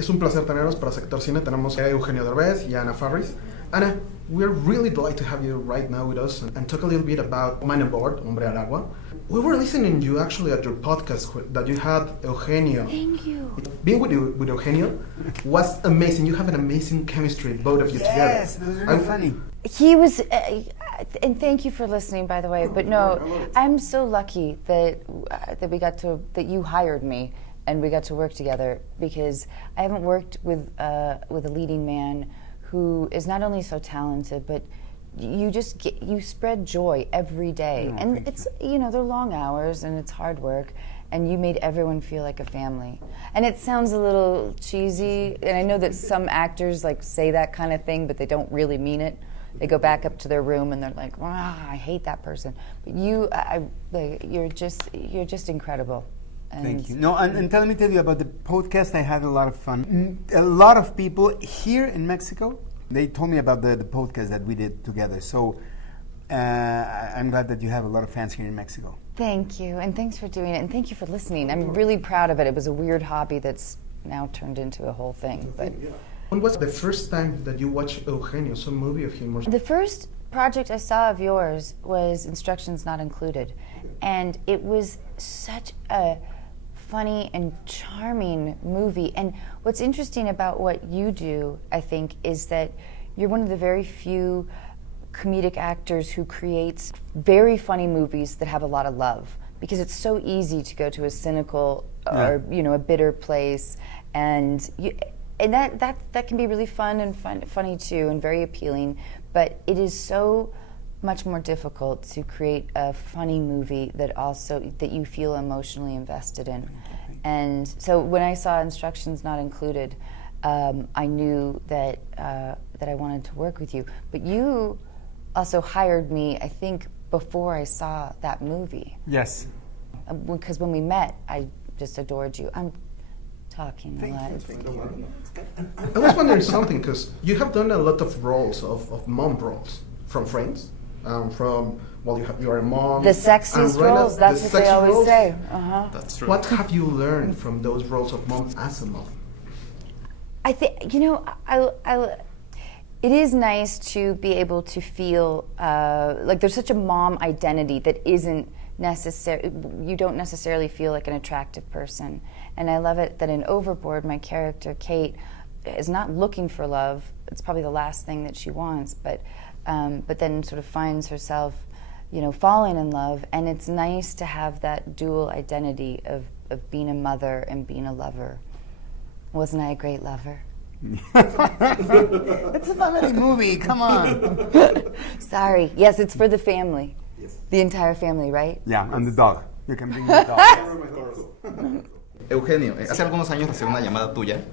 Es un placer tenerlos para Sector Cine. Tenemos a Eugenio Derbez y a Ana Faris. Ana, we're really delighted to have you right now with us and talk a little bit about Man Aboard, Hombre al Agua. We were listening to you actually at your podcast that you had Eugenio. Thank you. Being with Eugenio was amazing. You have an amazing chemistry, both of you together. Yes, it was really funny. He was, and thank you for listening, by the way. But no, I'm so lucky that that you hired me and we got to work together, because I haven't worked with a leading man who is not only so talented, but you spread joy every day. And it's they're long hours and it's hard work, and you made everyone feel like a family. And it sounds a little cheesy, and I know that some actors say that kind of thing, but they don't really mean it. They go back up to their room and they're like, I hate that person. But you're just incredible. And thank you. No, and let me tell you about the podcast. I had a lot of fun. A lot of people here in Mexico, they told me about the podcast that we did together. So I'm glad that you have a lot of fans here in Mexico. Thank you, and thanks for doing it, and thank you for listening. I'm really proud of it. It was a weird hobby that's now turned into a whole thing. But when was the first time that you watched Eugenio, some movie of him? The first project I saw of yours was Instructions Not Included, and it was such a funny and charming movie. And what's interesting about what you do, I think, is that you're one of the very few comedic actors who creates very funny movies that have a lot of love, because it's so easy to go to a cynical or a bitter place, and that can be really fun and funny too, and very appealing. But it is so much more difficult to create a funny movie that you feel emotionally invested in. And so when I saw Instructions Not Included, I knew that I wanted to work with you. But you also hired me, I think, before I saw that movie. Yes. Because when we met, I just adored you. I'm talking a lot. I was wondering something, because you have done a lot of roles, of mom roles, from Friends, you are a mom. The sexiest roles, that's what they always roles. say. That's true. What have you learned from those roles of mom as a mom? I think, it is nice to be able to feel like there's such a mom identity that isn't necessary. You don't necessarily feel like an attractive person. And I love it that in Overboard, my character, Kate, is not looking for love. It's probably the last thing that she wants, but then sort of finds herself, falling in love. And it's nice to have that dual identity of being a mother and being a lover. Wasn't I a great lover? It's a family movie, come on. Sorry. Yes, it's for the family. Yes. The entire family, right? Yeah, and the dog. You can bring the dog. Eugenio, hace algunos años recibí una llamada tuya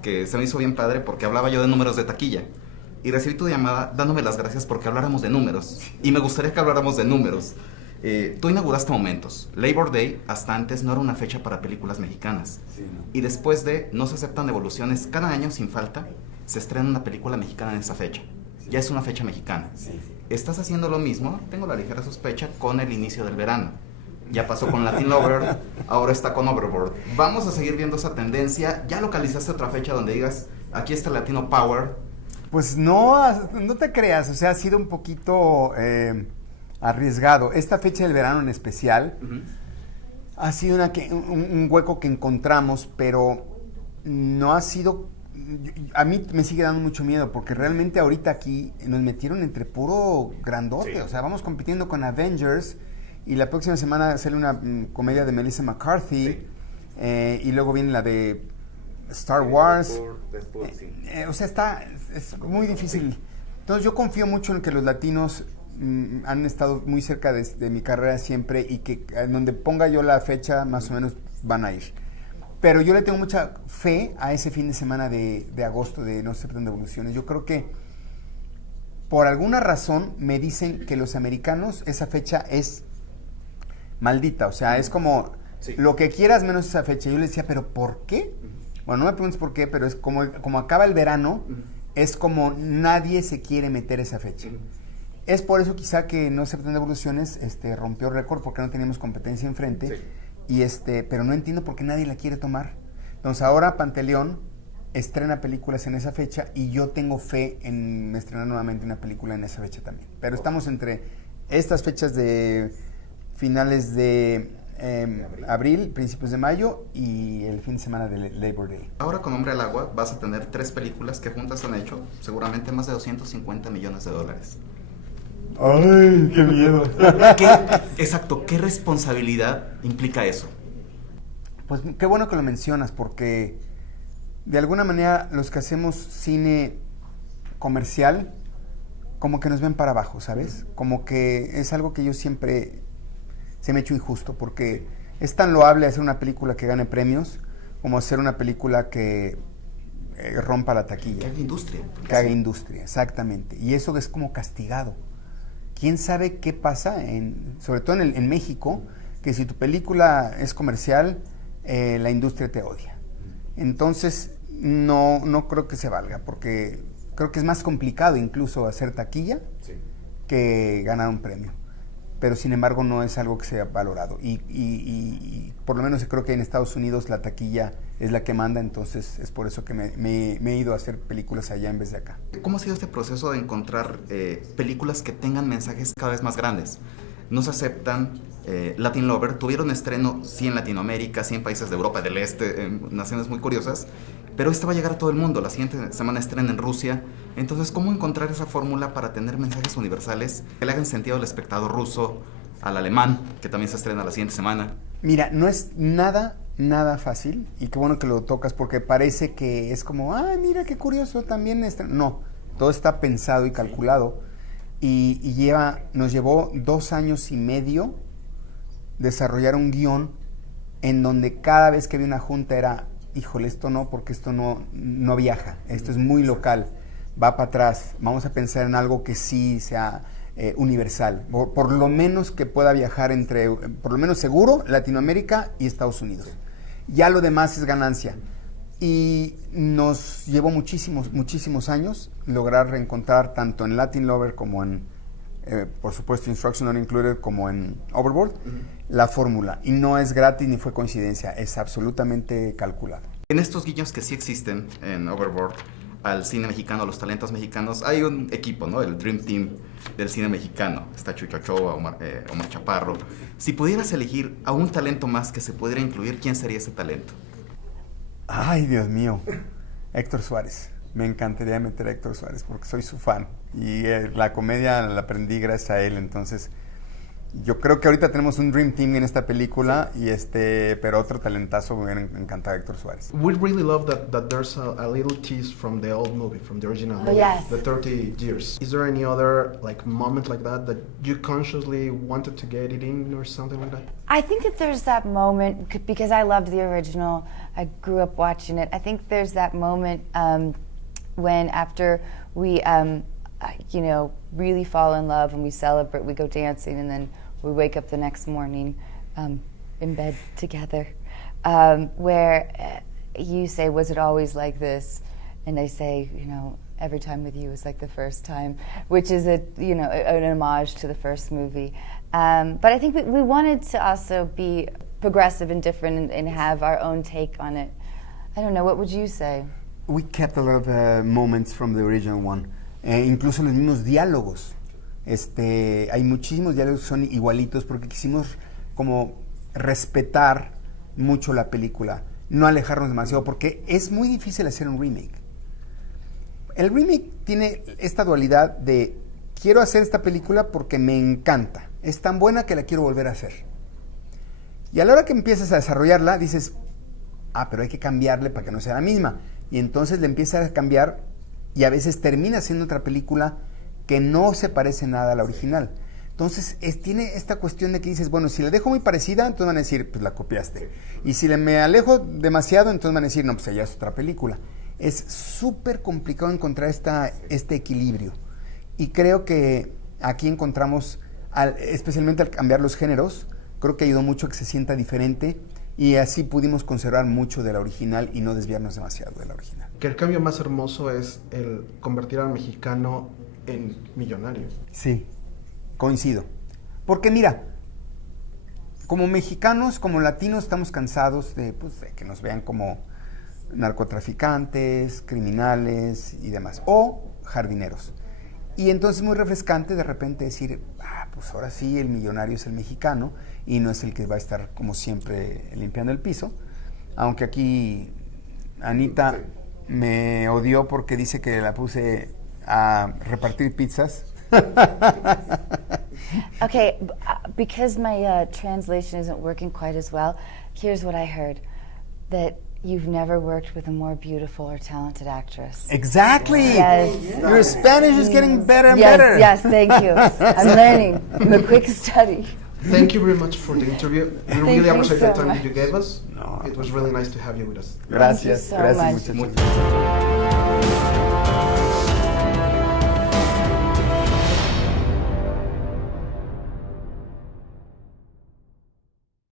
que se me hizo bien padre porque hablaba yo de números de taquilla. Y recibí tu llamada dándome las gracias porque habláramos de números. Y me gustaría que habláramos de números. Tú inauguraste Momentos. Labor Day, hasta antes, no era una fecha para películas mexicanas. Sí, ¿no? Y después de No se aceptan devoluciones, cada año, sin falta, se estrena una película mexicana en esa fecha. Sí. Ya es una fecha mexicana. Sí. Estás haciendo lo mismo, tengo la ligera sospecha, con el inicio del verano. Ya pasó con Latin Lover, ahora está con Overboard. Vamos a seguir viendo esa tendencia. ¿Ya localizaste otra fecha donde digas, aquí está Latino Power? Pues no te creas, o sea, ha sido un poquito arriesgado. Esta fecha del verano en especial ha sido un hueco que encontramos, pero no ha sido... A mí me sigue dando mucho miedo, porque realmente ahorita aquí nos metieron entre puro grandote. Sí. O sea, vamos compitiendo con Avengers, y la próxima semana sale una comedia de Melissa McCarthy, sí. Y luego viene la de Star Wars. O sea, es muy difícil. Entonces yo confío mucho en que los latinos han estado muy cerca de mi carrera siempre, y que en donde ponga yo la fecha más o menos van a ir. Pero yo le tengo mucha fe a ese fin de semana de agosto de No se aceptan devoluciones. Yo creo que por alguna razón me dicen que los americanos esa fecha es maldita, o sea, es como lo que quieras menos esa fecha. Yo le decía, ¿pero por qué? Bueno, no me preguntes por qué, pero es como acaba el verano, es como nadie se quiere meter esa fecha. Es por eso quizá que No se aceptan devoluciones rompió récord, porque no teníamos competencia enfrente. Sí. Y pero no entiendo por qué nadie la quiere tomar. Entonces ahora Panteleón estrena películas en esa fecha y yo tengo fe en estrenar nuevamente una película en esa fecha también. Pero estamos entre estas fechas de finales de abril, principios de mayo y el fin de semana de Labor Day. Ahora con Hombre al Agua vas a tener 3 películas que juntas han hecho seguramente más de $250 millones. ¡Ay, qué miedo! Exacto, ¿qué responsabilidad implica eso? Pues qué bueno que lo mencionas, porque de alguna manera los que hacemos cine comercial como que nos ven para abajo, ¿sabes? Como que es algo que yo siempre se me ha hecho injusto, porque es tan loable hacer una película que gane premios como hacer una película que rompa la taquilla. Que haga industria. Que haga industria, exactamente. Y eso es como castigado. ¿Quién sabe qué pasa, sobre todo en México, que si tu película es comercial, la industria te odia? Entonces, no creo que se valga, porque creo que es más complicado incluso hacer taquilla que ganar un premio. Pero sin embargo no es algo que sea valorado. Y por lo menos creo que en Estados Unidos la taquilla es la que manda, entonces es por eso que me he ido a hacer películas allá en vez de acá. ¿Cómo ha sido este proceso de encontrar películas que tengan mensajes cada vez más grandes? No se aceptan Latin Lover, tuvieron estreno sí en Latinoamérica, sí en países de Europa del Este, en naciones muy curiosas, pero esta va a llegar a todo el mundo, la siguiente semana estrena en Rusia. Entonces, ¿cómo encontrar esa fórmula para tener mensajes universales que le hagan sentido al espectador ruso, al alemán, que también se estrena la siguiente semana? Mira, no es nada fácil, y qué bueno que lo tocas, porque parece que es como, ay, mira qué curioso, también no, todo está pensado y calculado, y nos llevó 2 años y medio desarrollar un guión en donde cada vez que había una junta era, híjole, esto no, porque esto no viaja, esto es muy local, va para atrás, vamos a pensar en algo que sí sea universal, por lo menos que pueda viajar por lo menos seguro, Latinoamérica y Estados Unidos. Ya lo demás es ganancia. Y nos llevó muchísimos años lograr reencontrar tanto en Latin Lover como en, por supuesto, Instruction Not Included, como en Overboard, la fórmula. Y no es gratis ni fue coincidencia, es absolutamente calculado. En estos guiños que sí existen en Overboard, al cine mexicano, a los talentos mexicanos, hay un equipo, ¿no? El Dream Team del cine mexicano. Está Chucho Ochoa, Omar Chaparro. Si pudieras elegir a un talento más que se pudiera incluir, ¿quién sería ese talento? Ay, Dios mío, Héctor Suárez. Me encantaría meter a Héctor Suárez porque soy su fan. Y la comedia la aprendí gracias a él, entonces yo creo que ahorita tenemos un Dream Team en esta película, y pero otro talentazo, me hubiera encantado Héctor Suárez. We really love that there's a little tease from the old movie, from the original movie, yes. the 30 years. Is there any other moment like that you consciously wanted to get it in or something like that? I think that there's that moment, because I loved the original, I grew up watching it. I think there's that moment when after we, really fall in love and we celebrate, we go dancing, and then we wake up the next morning in bed together, where you say, was it always like this? And I say, every time with you is like the first time, which is an homage to the first movie. But I think we wanted to also be progressive and different and have our own take on it. I don't know, what would you say? We kept a lot of moments from the original one. Incluso los mismos diálogos. Hay muchísimos diálogos que son igualitos porque quisimos como respetar mucho la película, no alejarnos demasiado, porque es muy difícil hacer un remake. El remake tiene esta dualidad de quiero hacer esta película porque me encanta, es tan buena que la quiero volver a hacer. Y a la hora que empiezas a desarrollarla, dices, pero hay que cambiarle para que no sea la misma. Y entonces le empiezas a cambiar y a veces termina siendo otra película que no se parece nada a la original. Entonces tiene esta cuestión de que dices, bueno, si la dejo muy parecida, entonces van a decir, pues la copiaste. Y si me alejo demasiado, entonces van a decir, no, pues ya es otra película. Es súper complicado encontrar este equilibrio. Y creo que aquí encontramos, especialmente al cambiar los géneros, creo que ayudó mucho a que se sienta diferente, y así pudimos conservar mucho de la original y no desviarnos demasiado de la original. Que el cambio más hermoso es el convertir al mexicano en millonario. Sí, coincido. Porque mira, como mexicanos, como latinos, estamos cansados de que nos vean como narcotraficantes, criminales y demás, o jardineros. Y entonces muy refrescante de repente decir, pues ahora sí el millonario es el mexicano y no es el que va a estar como siempre limpiando el piso, aunque aquí Anita me odió porque dice que la puse a repartir pizzas. Okay, because my translation isn't working quite as well, here's what I heard. That you've never worked with a more beautiful or talented actress. Exactly. Yes. Your Spanish is getting better and Yes, better. yes, thank you. I'm learning. I'm a quick study. Thank you very much for the interview. We really you appreciate the so time much. that you gave us. No. It was really nice to have you with us. Gracias, so gracias much. muchachos.